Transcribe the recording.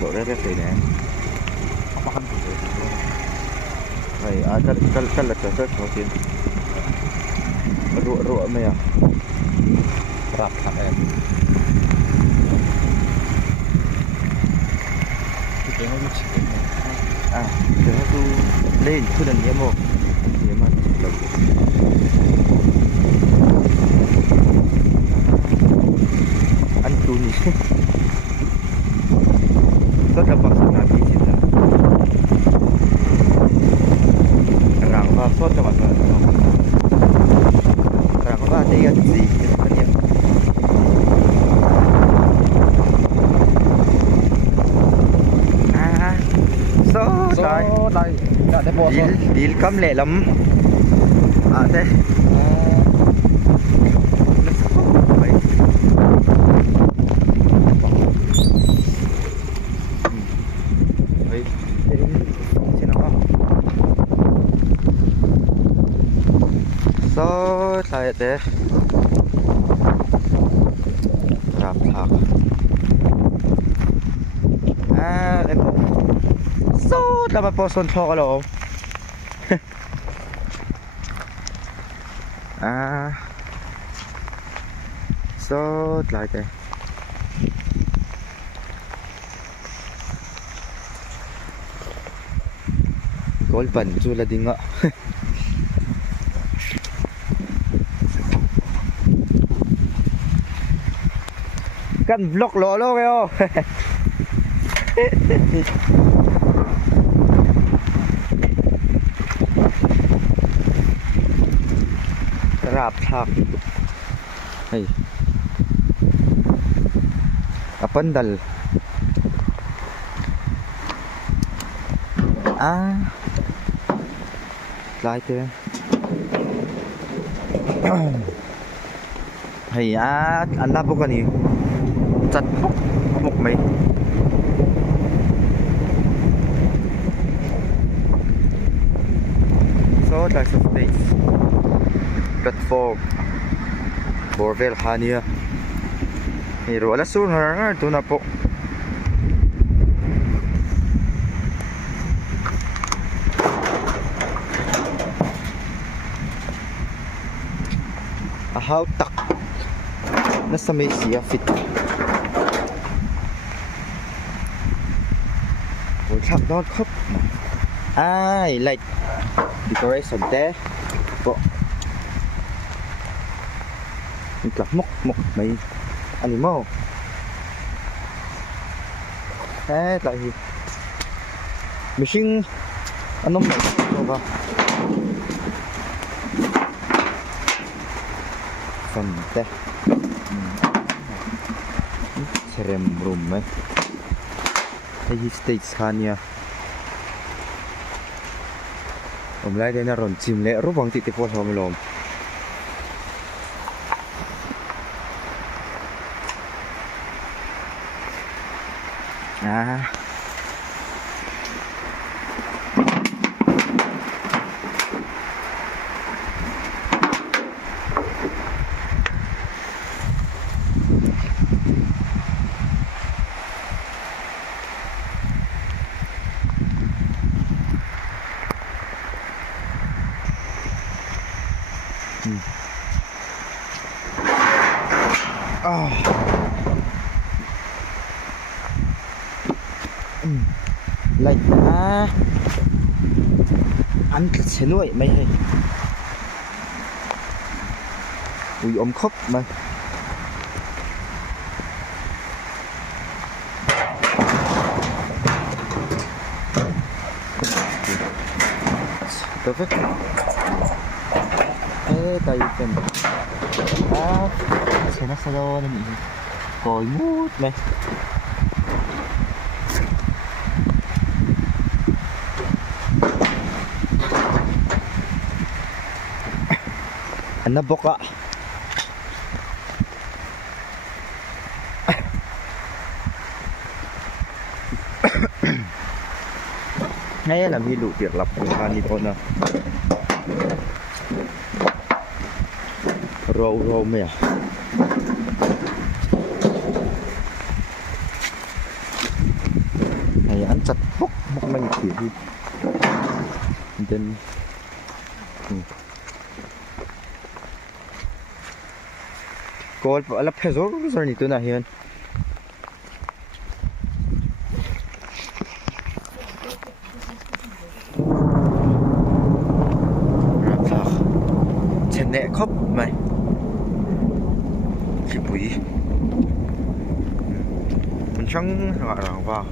chỗ rất là thấy nè Makan dulu. này kan là rất khó tin rụa mày à Berat KM. Itu yang lucu. Jangan tu lain tu dan dia mau lagu antu ni có thể bằng sự làm gì chứ là rằng và sốt cho bạn rằng có ba đây ăn gì thì tất nhiên số đây Enggak ada bos. đi cắm lẹ lắm thế số lại thế rạp thạc em số là mà bỏ xuân thọ rồi số lại thế gol bẩn chu là đinh ạ căn vlog lỗ lô kêu rạp thạc hey apandal lại thế hey anh làm bộ cái gì chặt mốc mấy so that's a space platform Borvel Hania Hero alas sooner ito na po ahaw tak nasa may siya fit chắc đó khóc like decoration te po cả mốc mấy animal thế tại vì machine anh mày không phần te serem room ấy hay stage hanya lại đây là rồn chìm lệ rút bằng tịt tịt vào lồng lại ăn sẽ nuôi mày hay ui ôm khóc mà perfect tay chân sẽ nó sao đâu nên mình còi mút mày anh nó bốc ạ ngay là mi đủ tiệc lập của anh đi con nào rô mày à thì tên có là phải rồi này tôi nào hiện trên nệ khóc mày chỉ bụi mình chẳng gọi là vào